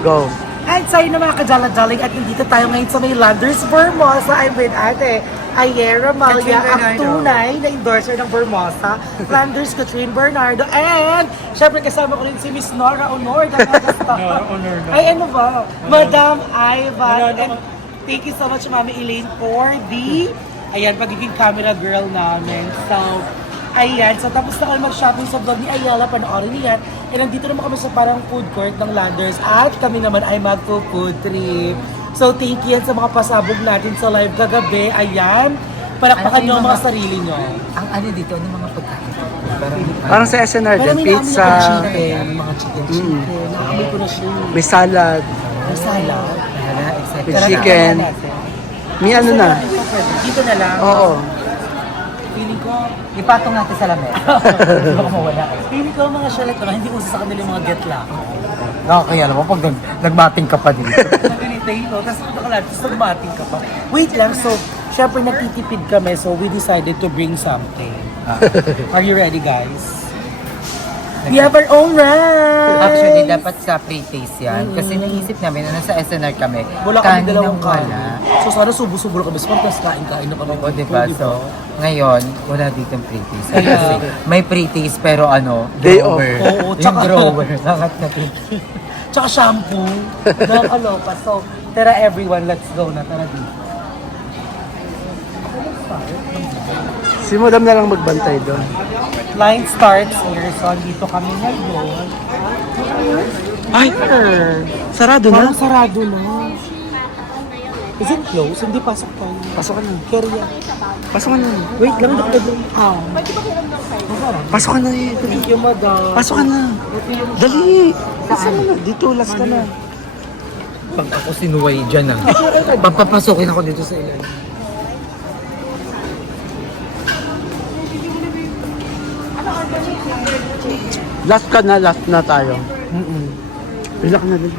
Go. At sa'yo na mga kajala-jaling at nandito tayo ngayon sa may Landers Vermosa. I'm with Ate Ayera Malia, ang tunay na endorser ng Vermosa. Landers Catherine Bernardo. And syempre kasama ko rin si Miss Nora Honor. Ay ano ba? Madam Ivan. And thank you so much Mami Elaine for the pagiging camera girl namin. So, so tapos na kami mag-shopping sa vlog ni Ayala, panoorin niyan. And nandito naman kami sa parang food court ng Landers at kami naman ay mag-food trip. So thank you yan sa mga pasabog natin sa live kagabi. Ayan, palakpakan nyo ang mga sarili nyo. Ang ano dito, ano mga pagkain? Parang sa SNR din, pizza. Mga chicken. Nakakamay ko na siya. May salad. May salad. May chicken. May ano na. Dito na lang. Oo. Feeling ko, Ipatong natin sa lamesa. Baka mawala. feeling ko mga shalet na hindi ko sa kanila yung mga get lang. Nakakaya naman pag nagmating ka pa dito. Ganito yun, tapos nakalala, tapos nagmating ka pa. Wait lang, so, syempre nagtitipid kami, so we decided to bring something. Are you ready, guys? We have our own rice! Actually, dapat sa pre-taste yan. Kasi naisip namin na nasa SNR kami. Wala kami dalawang wala. So sana subo-subo kami. Tapos kain-kain na kami. O diba? So, ngayon, wala ditong pre-taste. Kaya- Kasi may pre-taste pero ano, Day off. drawer. Oo, Yung tsaka- drawer. Sangat na Tsaka shampoo. Nakakaloka. So, tara everyone, let's go na. Tara dito. Si Madam na lang magbantay doon. Line starts here. So, dito kami ngayon. Ay! Sarado na? Parang sarado na. Is it close? Hindi, pasok tayo. Pasok ka na. Kerya. Pasok ka na. Wait lang, dakdag lang. Pasok ka na eh. Thank you, madam. Pasok ka na. Dali. Pasok ka na. Dito, last ka na. Pag ako sinuway dyan papapasokin ako dito sa ilalim. Last ka na, last na tayo. Relax na din.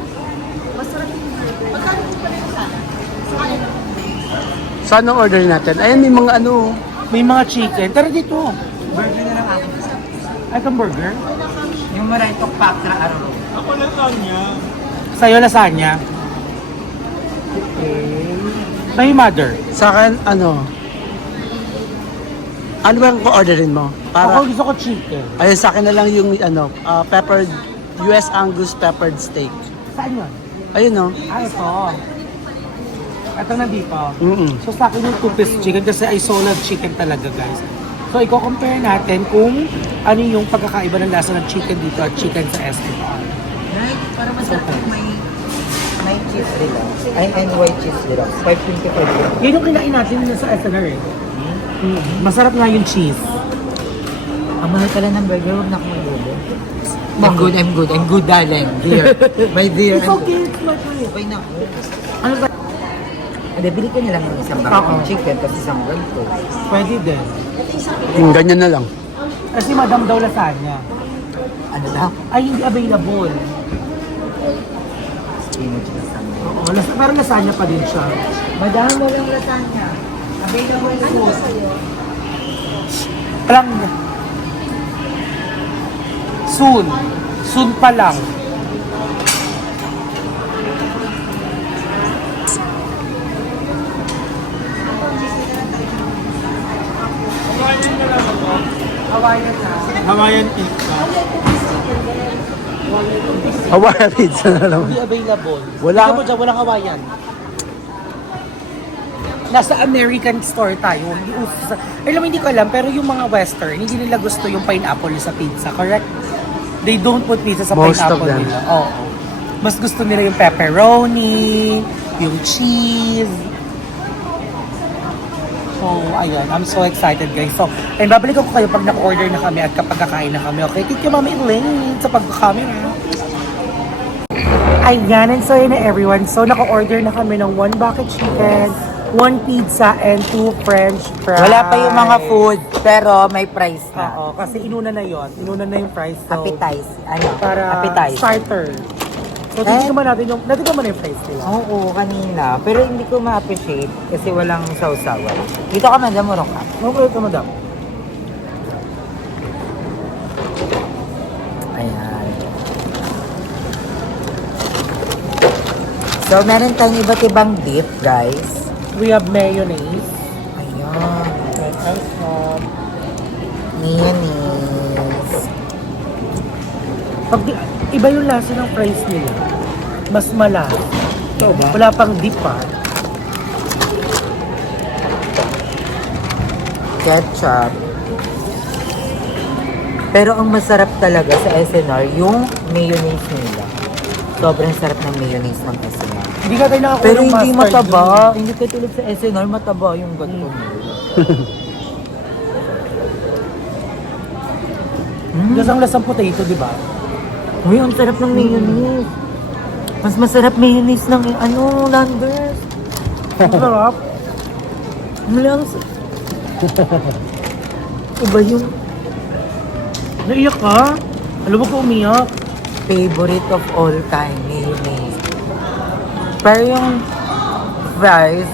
Saan ang order natin? Ayan, may mga ano. May mga chicken. Tara dito. Burger na lang ako. Ay, itong burger? Yung maraytong pakra araw. Sa'yo, lasagna. Okay. Sa'yo, mother. Sa akin, ano? Ano ba ang orderin mo? Ako gusto ko chicken. Ayun, sa akin na lang yung ano, peppered, US Angus peppered steak. Saan yun? Ayun no? Ah, ito. Ito nandito. So sa akin yung two-piece chicken kasi I so love chicken talaga, guys. So i-compare natin kung ano yung pagkakaiba ng lasa ng chicken dito at chicken sa STR. Para masarap may cheese nila. Ay, white cheese nila. 525. Yan yung kinain natin sa SNR eh. Masarap nga yung cheese. Ang mahal pala ng burger, huwag na akong malubo. I'm good, darling. Dear. My dear. It's okay, it's not right. Okay na ako. Ano ba? Hindi, bili ka na lang ng isang bakong chicken tapos isang ganito. Pwede din. Ganyan na lang. Kasi madam daw lasagna. Ano daw? Ay, hindi available. Spinach lasagna. Oo, parang lasagna pa din siya. Madam, walang lasagna. Available food. Parang soon. Soon pa lang. Hawaiian na. Hawaiian pizza. Hawaiian pizza na lang. Hindi available. Wala. Tingnan mo dyan, walang Hawaiian. Nasa American store tayo. Hindi uso sa... Alam mo, hindi ko alam, pero yung mga Western, hindi nila gusto yung pineapple sa pizza, correct? They don't put pizza sa Most of pineapple them. nila. Oo. Mas gusto nila yung pepperoni, yung cheese. So, ayan. I'm so excited, guys. So, and babalikan ko kayo pag naka-order na kami at kapag kakain na kami. Okay? Thank you, Mami Elaine, sa pagkakamera. Ayan, and so yun na everyone. So, naka-order na kami ng 1 bucket chicken, 1 pizza, and 2 french fries. Wala pa yung mga food, pero may price na. Oo, kasi inuna na yon. Inuna na yung price. So, Appetize. Ano? para Appetize. starter. So, tingnan naman natin yung, natin naman yung price nila. Oo, kanina. Pero hindi ko ma-appreciate kasi walang sausawan. Dito ka, madam, murong ka. Okay ito, madam. Ayan. So, meron tayong iba't ibang dip, guys. We have mayonnaise. Ayan. Um, Mayonnaise. pag iba yung lasa ng fries nila. Mas malasa. Wala pang dip pa. Ketchup. Pero ang masarap talaga sa SNR, yung mayonnaise nila. Sobrang sarap ng mayonnaise ng SNR. Hindi ka tayo nakakuha Pero ng hindi mustard mataba. dun. Hindi katulad sa SNR, mataba yung ganito nila. Kasi ang lasang potato, di ba? Uy, ang sarap ng mayonnaise. Mas masarap mayonnaise ng Landers. Ang sarap. Malang iba yung Naiyak ka? Alam mo ko umiyak. favorite of all time, mayonnaise. Pero yung fries,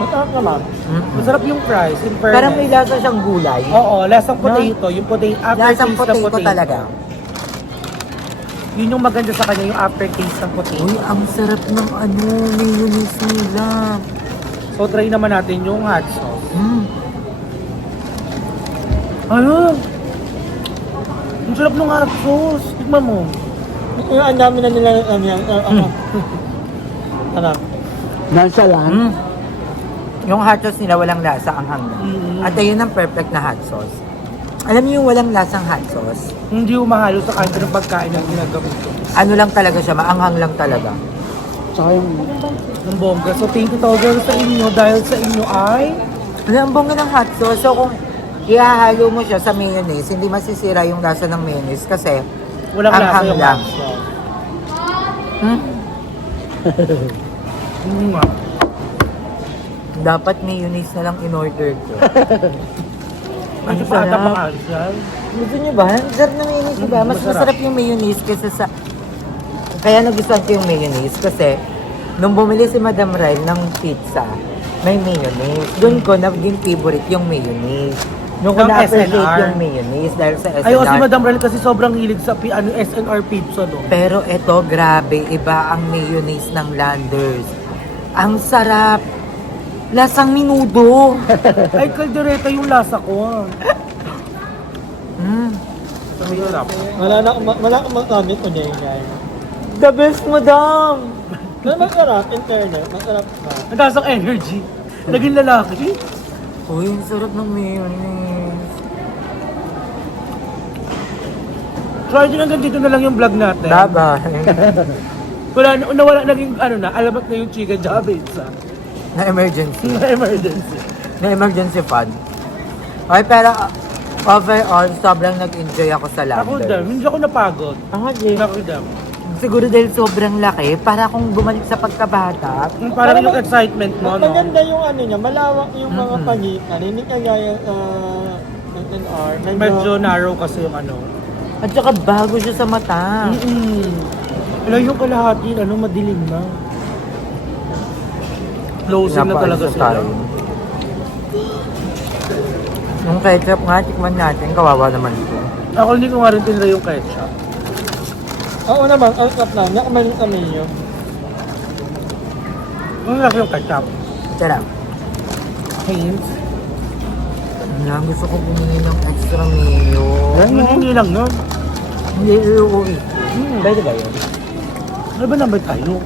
Mataak naman. mm-mm. Masarap yung fries, in fairness. Parang may lasa siyang gulay. Oo, lasang potato. Yung potato, aftertaste Lasang ng potato potato. talaga. Yun yung maganda sa kanya, yung aftertaste ng potato. Uy, ang sarap ng mayonnaise nila. So, try naman natin yung hot sauce. Mm. Ano? Ang sarap ng hot sauce. Tignan mo. Ang dami na nila, Ano? Nonchalant. Mm. Yung hot sauce nila walang lasa ang hanggang. Mm. At ayun ang perfect na hot sauce. Alam niyo yung walang lasang hot sauce? Hindi umahalo sa kanya ng pagkain ang ginagawa ko. Ano lang talaga siya, maanghang lang talaga. Tsaka yung... Ng bongga. So, thank you Toggle sa inyo dahil sa inyo ay... Ano ang bongga ng hot sauce? So kung ihahalo mo siya sa mayonnaise, hindi masisira yung lasa ng mayonnaise kasi Walang lasa anghang yung lang. hot sauce. Hmm? Nga. Dapat mayonnaise na lang in-order ko. Ang Ang pata sarap. pa siya. Gusto niyo ba? Ang sarap ng mayonnaise, diba? Mas Masarap. masarap yung mayonnaise kaysa sa... Kaya nagustuhan ko yung mayonnaise kasi nung bumili si Madam Ryle ng pizza, may mayonnaise. Doon ko naging favorite yung mayonnaise. Doon ko Ng na-appreciate SNR. yung mayonnaise dahil sa SNR. Ay, o si Madam Rel kasi sobrang hilig sa SNR pizza, no? Pero eto, grabe, iba ang mayonnaise ng Landers. Ang sarap. Lasang minudo. Ay, kaldereta yung lasa ko. Mm. Ang sarap. Wala akong magamit ko niya yun. The best, madam. Pero masarap, in fairness, masarap na. Ang taas ng energy. Naging lalaki. Uy, ang sarap ng mayonnaise. So, ayun hanggang dito na lang yung vlog natin. Bye-bye. Nawala naging, alamat na yung chicken tsaka pizza. Na emergency. Na emergency. Na emergency fund. Okay, pero overall, sobrang nag-enjoy ako sa Ako din, Landers. hindi ako napagod. Ako din. Ako din. Siguro dahil sobrang laki, para akong bumalik sa pagkabata. Parang yung excitement mo, no? Maganda yung niya, malawak yung mga Mm-mm. pagitan. Hindi kagaya NR. Medyo narrow kasi yung At saka bago siya sa mata. Alam yung kalahati, madilim na. Closing na talaga Napaalis sila. tayo. Yung ketchup nga, tikman natin. Kawawa naman ito. Ako hindi ko nga rin tinry yung ketchup. Oo naman, ang sarap na. Nakamaling kami yun. Ang laki yung ketchup. Sarap. Heinz. Lang, gusto ko bumili ng extra mayo. Hindi lang nun. Hindi, uuwi. Pwede ba yun? Ano ba number tayo?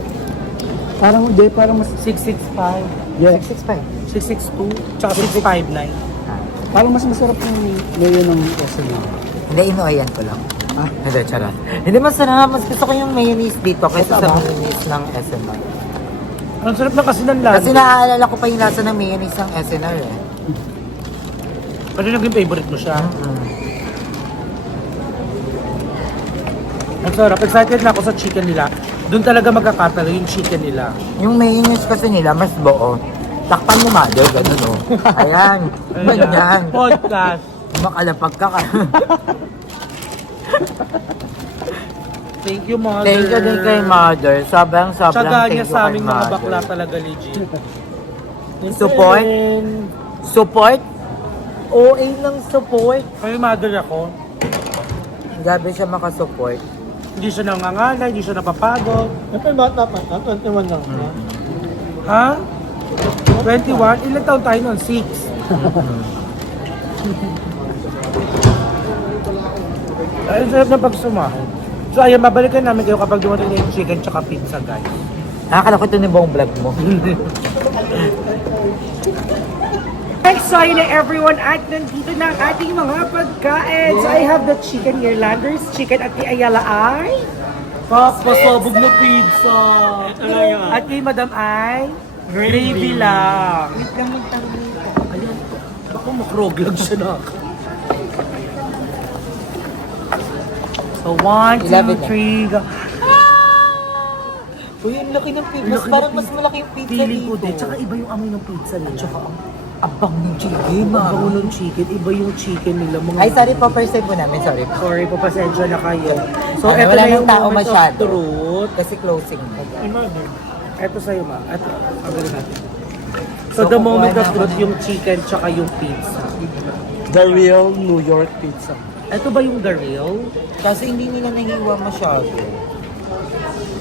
Parang hindi, parang mas... 665, Yeah. 665. 662, tsaka 659. Parang mas masarap yung mayo ng SNR. Hindi, inuayan ko lang. Hindi, charot. Hindi, masarap. Mas gusto ko yung mayonnaise dito kaysa sa mayonnaise ng SNR. Ang sarap na kasi ng lasa. Kasi naaalala ko pa yung lasa ng mayonnaise ng SNR eh. Kasi naging favorite mo siya. Ang sarap. Excited na ako sa chicken nila. Doon talaga magkakatalo yung chicken nila. Yung mayonnaise kasi nila, mas buo. Takpan mo, mother, ganun o. Ayan, ganyan. Podcast. Makalapag ka ka. Thank you, mother. Thank you din kay mother. Sobrang Tsaga thank niya you sa kay aming mga mother. bakla talaga, legit. Support? Support? OA ng support. Kay mother ako. Gabi siya makasupport. Hindi siya nangangala, hindi siya napapagod. Siyempre, bata pa. 21 lang. Ha? 21? Ilan taon tayo nun? 6. Ay, ang sarap na pagsumahod. So, ayun, babalikan namin kayo kapag dumating na yung chicken tsaka pizza, guys. Nakakala ko ito ni buong vlog mo. So, ayun na everyone, at nandito na ang ating mga pagkain. So, I have the chicken Irlanders, chicken at kay Ayala ay papasabog na pizza. At kay Madam ay gravy lang. Wait lang, ayan, baka makroglag siya na. So, 1, 11 2, 3, go. Uy, ang laki ng pizza. Parang mas malaki yung pizza Feeling ko dito. din. Tsaka iba yung amoy ng pizza nila. Tsaka ang Abang ng chicken, bango ng chicken. Iba yung chicken nila. Mga Ay, sorry po, first time po namin. Sorry po. Sorry po, pasensya na kayo. So, Ano, eto wala na yung nang tao moment masyado. of truth. Kasi closing. Eto sa'yo, ma. Eto, pagawin natin. So, So, the kukuha moment of na ako truth, ng- yung chicken tsaka yung pizza. The real New York pizza. Eto ba yung the real? Kasi hindi nila nahiwa masyado.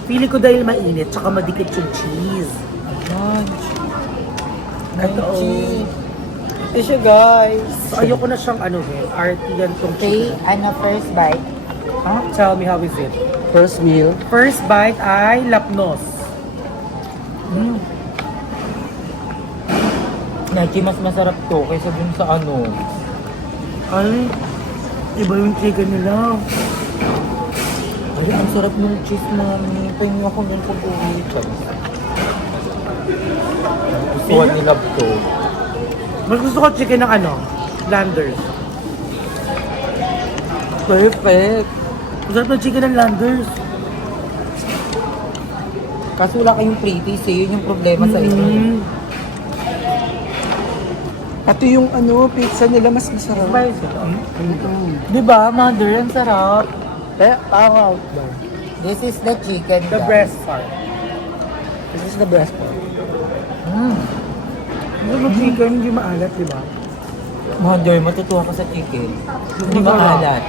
Pili ko dahil mainit, tsaka madikit yung cheese. Ayan. Ito, cheese. Ito siya, guys. So, ayoko na siyang artisan tong Okay, chicken. ano, first bite. Huh? Tell me, how is it? First meal. First bite ay lapnos. Nachi, mas masarap to kaysa dun sa ano. Ay, iba yung chicken nila. Ay, ang sarap ng cheese, mami. Pahingi ako ng pag-uwi. Gusto nila to. Mas gusto ko chicken ng Landers. Perfect. Masarap ng chicken ng Landers. Kasi wala kayong pretties eh. Yun yung problema sa inyo. Pati yung pizza nila mas masarap. Di ba, mother? Ang sarap. Kaya, parang out ba? This is the chicken. The guys. breast part. This is the best part. Gusto mo chicken, hindi maalat, di ba? Mother, matutuwa ka sa chicken. Hindi maalat.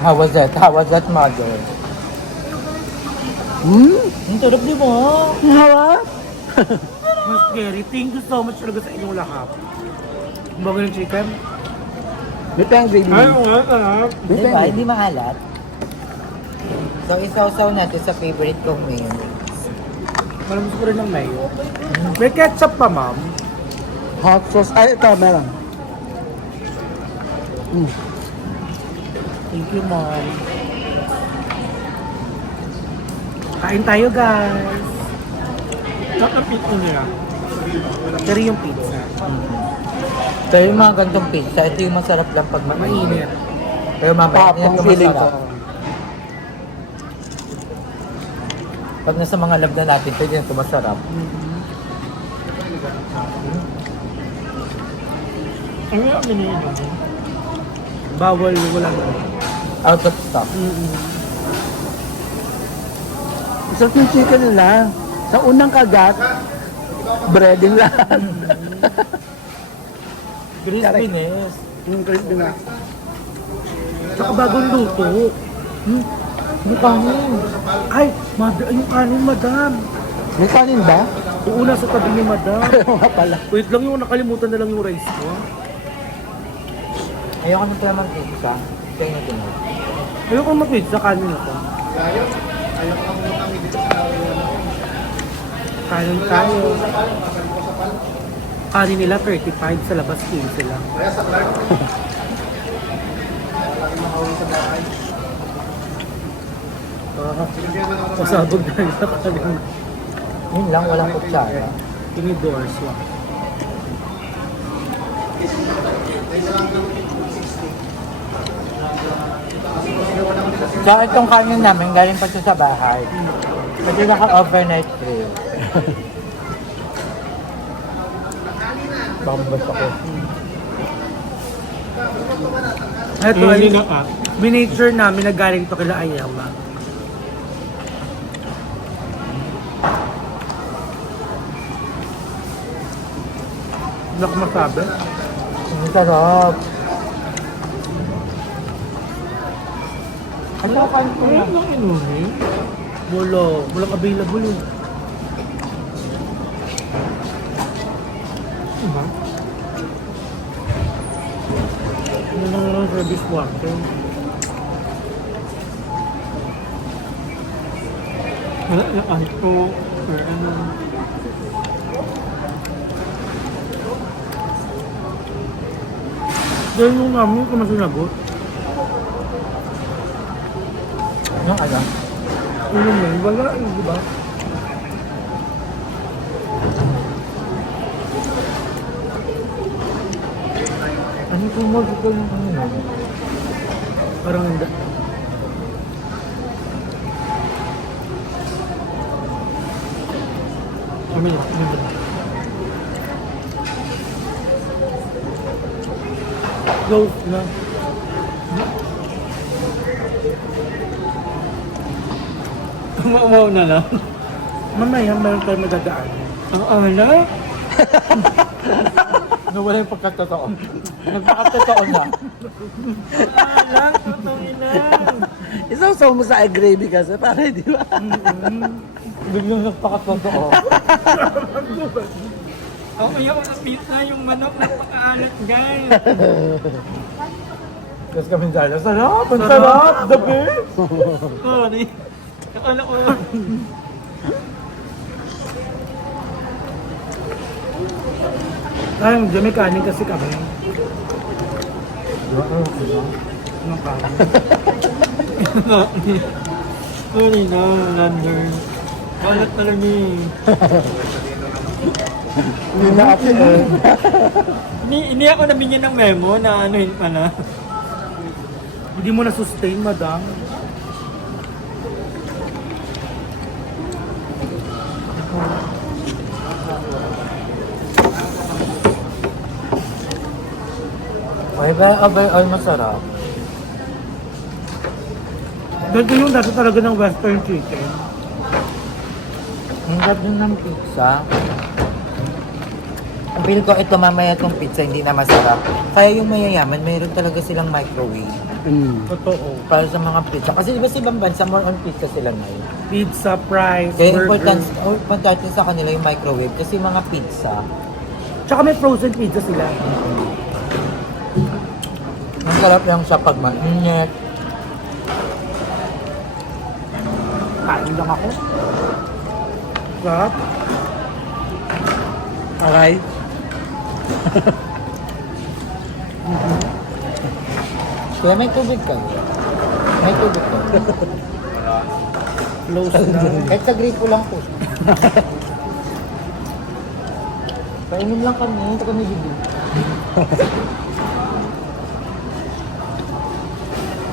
How was that? How was that, mother? Ang sarap, di ba? Ang harap! Mas scary. Thank you so much talaga sa inyong lahat. Ang bago ng chicken. May pang gravy. Di ba? Hindi maalat. So, isaw-saw natin sa favorite kong mayonnaise. Parang gusto ko rin ng mayo. May ketchup pa, ma'am. Hot sauce. Ay, ito, meron. Thank you, ma'am. Kain tayo, guys. Nakapit ko nila. Pero yung pizza. Pero yung mga gantong pizza, ito yung masarap lang pag mainit. Mainit. Pero mamaya, Tapang ito feeling ko. masarap. Pag nasa mga lab na natin, pwede na ito masarap. Ang hirap nila. Bawal, walang Out of stock. Masarap yung chicken nila. Sa unang kagat, breading lahat. Crispiness. Yung crispy na. Saka bagong luto. Yung kanin. Ay, yung kanin, madam. May kanin ba? Yung una sa tabi ni madam. Mga pala. Wait lang yung nakalimutan na lang yung rice ko. Ayoko na pala mag-pizza. Kaya na tinod. Ayoko mag-pizza, kanin ako. Kanin tayo. Kanin nila 35, sa labas 15 lang. Pasabog na nila kanin. Yun lang, walang kutsara. Tinidors lang. So, itong kanin namin, galing pa siya sa bahay. Kasi naka-overnight free. Bambas ako. Ito Hindi ay na ka. miniature namin na galing to kila Ayala. Hindi ako masabi. Ang sarap. Ay, kapan ko Wala na. nang inumin. Walang available eh. Diba? Ano lang service water. Wala na anto. Or ano. Dahil yung namin ko masinagot. Yung ano? Ano yun? Wala eh, di ba? Ano kung mag-ito yung ano? Parang hindi. Kami na. Close na. Umaumaw na lang. Mamaya meron tayo madadaan. Ang ala? Nawala yung pagkatotoo. Nagpakatotoo na. Ala, totoo ina. Isaw-saw mo sa egg gravy kasi para di ba? Biglang nagpakatotoo. Ako yung pizza, yung manok napakaalat guys. Tapos kami dahil, sarap! Ang sarap! The best! Sorry. Akala ko. Ay, hindi may kanin kasi kami. Anong kanin? Sorry na, Lander. Kalat talaga eh. Hindi na ako eh. Hindi ako nabigyan ng memo na anuhin pala. Hindi mo na-sustain, madam. Ay, ba, ay, masarap. Ganito yung dati talaga ng western chicken. Ang sarap din ng pizza. Ang feel ko ito mamaya itong pizza hindi na masarap. Kaya yung mayayaman, mayroon talaga silang microwave Totoo. para sa mga pizza. Kasi di ba sa ibang bansa, more on pizza sila na yun. Pizza, fries, Kaya burger. importante sa kanila yung microwave kasi mga pizza, Tsaka may frozen pizza sila. ang sarap lang siya pag mainit. Kain lang ako. Sarap. Aray. Kaya may tubig ka. May tubig ka. Close na. Kahit sa gripo lang po. Painom lang kami, ito kami bibig.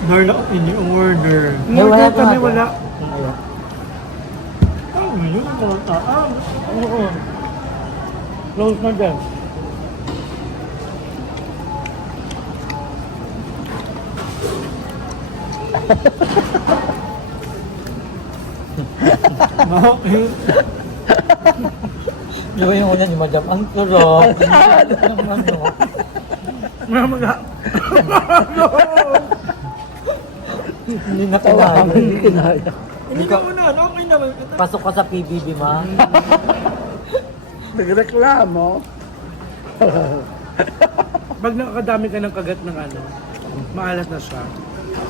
Darla yung order. May wala Wala pa kami, nga wala. Ayun. Ano yun? Oo. Close na dyan. Bakit? Di ba yung una ni Madam? Ang sarap. Ang manok. Mamaya. Hindi na Tawa kinaya. kami, hindi kinaya. Hindi ka muna, okay naman. Pasok ka sa PBB, ma. Nagreklamo. Pag nakakadami ka ng kagat ng ano, maalat na siya.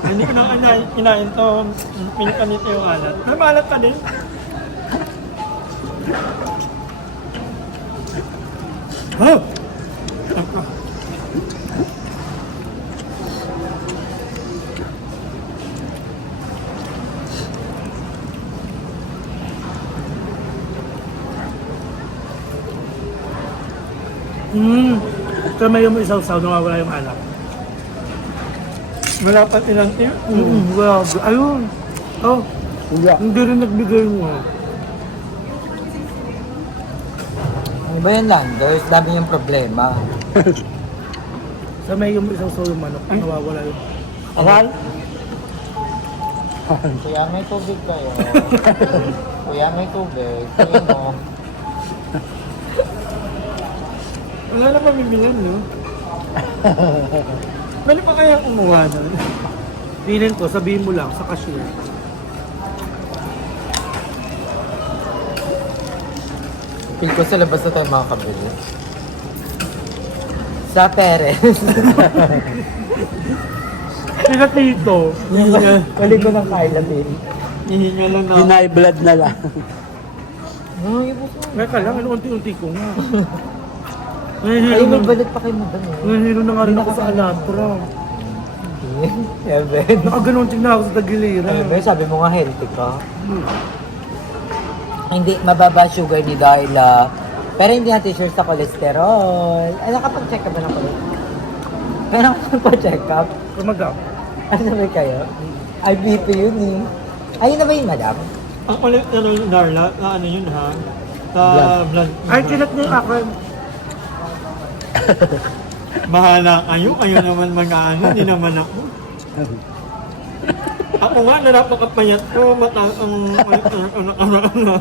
Hindi ko na kinain to. Pinikanit yung alat. Namalat ka din. Huh? Kamay mo isaw-saw, nawawala yung alak. Wala pa ilang tiyo. Wow. Ayun. Oh, Wala. hindi rin nagbigay mo. Ano ba yan, Landers? Dami yung problema. Kamay mo isaw-saw yung manok, nawawala yung... Aray. Kuya, may tubig kayo. Kuya, may tubig. Kuya mo. Wala na pamibilan, no? Bali pa kaya kumuha doon? Feeling ko, sabihin mo lang sa cashier. Feel ko sa labas na tayo makakabili. Sa Perez. Sila Tito. Bali ko ng Carla din. Hihinga lang na. Hinay blood na lang. Ay, buko. Teka lang, ano unti-unti ko nga. Ay, Nahihilo na, magbalit pa kayo mo doon eh. nahihilo na nga rin ako sa Alatra. Evan. Nakaganon tingnan ako sa tagiliran. Evan, sabi mo nga healthy ka. Hindi, mababa sugar ni Darla. Pero hindi natin sure sa cholesterol. Ay, nakapag-check up ba ng cholesterol? Pero nakapag-check up? Kumagap. Ano sabi kayo? Ay, BP yun eh. Ayun na ba yun, madam? Ang ulit na rin, Darla, na ano yun ha? Sa blood. Ay, kinat niya yung akin. Bahala kayo, kayo naman mag-ano, hindi naman ako. Ako nga, napakapayat ko, mataas ang ano.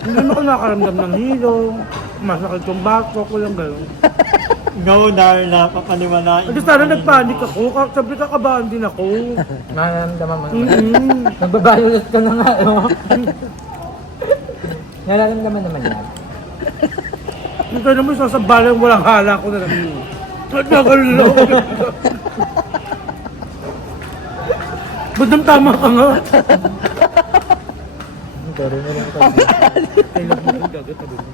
Hindi naman ako nakaramdam ng hilo. Masakit yung bato ko lang gano'n. Go, Darla, papaniwalain. Kasi sana nagpanik ako. Sabi kakabahan din ako. Nararamdaman mo naman. Mm-hmm. Nagbabalot ka na nga, no? Nararamdaman naman yan. Yung kaya naman sasabalan walang hala ko na lang. Nagkakalo. Badam tama ka nga. Pero na lang ka. Kailan mo yung gagatabi mo.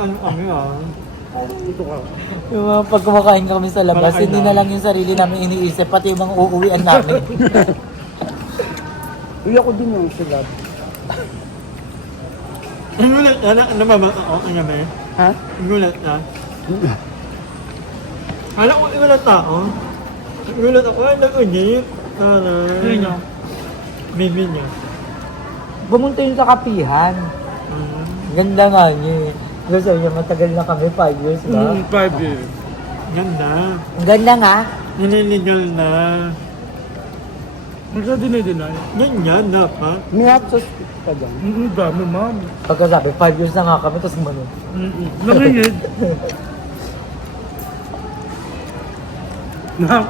Ano kami ah. Ito ka. Yung mga pag kumakain kami sa labas, Malaki hindi na. na lang yung sarili namin iniisip, pati yung mga uuwian namin. Uy, ako din yung sulat. Gulat na, nababas ako, ano ba? Ha? Gulat na. Alam ko, gulat ako. Gulat ako, ay nag-unit. Ano niya? Baby niya. Pumunta yun sa kapihan. Ganda nga niya eh. Gusto niya, matagal na kami, 5 years ba? 5 years. Ganda. Ang ganda nga. Nililigal na. Ano sa dinay-dinay? Ganyan dapat. May hot sauce ka dyan. Dami, ma'am. Pagkasabi, 5 years na nga kami, tapos gumano. Nangingid. Ma'am,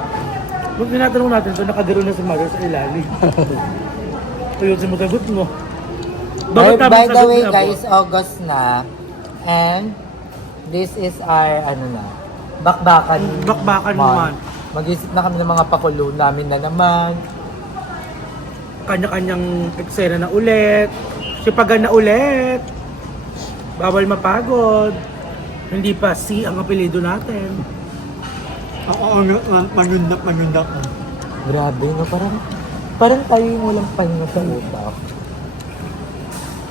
kung tinatanong natin ito, nakagaro na si Mother sa ilalim. Ayun, sumasagot mo. By tama the sagot way niya, guys, August na. And this is our, ano na, bakbakan. Bakbakan month. Mag-isip na kami ng mga pakulo namin na naman. Kanya-kanyang eksena na ulit. Sipagan na ulit. Bawal mapagod. Hindi pa si ang apelido natin. Ako, maganda. Grabe, no? Parang tayo yung walang pahinga sa utak.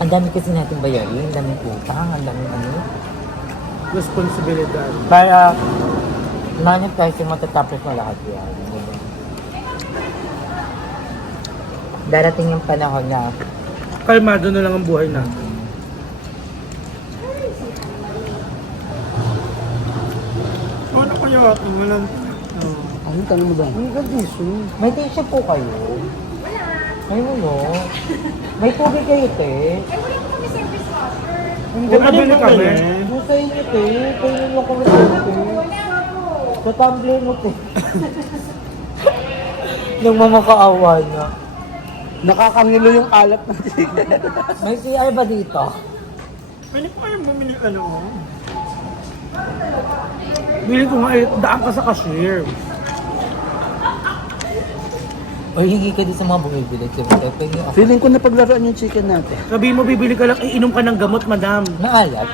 Ang dami kasi natin bayarin, ang daming utang, ang daming ano. Responsibilidad. Para, nangyay tayo yung matatapos na lahat yan. Diba? Darating yung panahon na Kalmado na lang ang buhay natin. Ano kaya ito? Walang... Ano tanong mo ba? Ang gadisyo. may tissue po kayo. Ay, wala. May tubig kayo, te. Hindi nabili kami. Yung sa inyo, te. Kayo lang kami sa te. Sa tumbler mo, te. Yung mamakaawa na. Nakakangilo yung alat natin. May CR ba dito? Pwede po kayong bumili ano? Bili ko nga, daan ka sa cashier. O hingi ka din sa mga bumibili. Siyempre, pwede ako. Feeling ko na paglaruan yung chicken natin. Sabi mo, bibili ka lang, iinom ka ng gamot, madam. Naalat.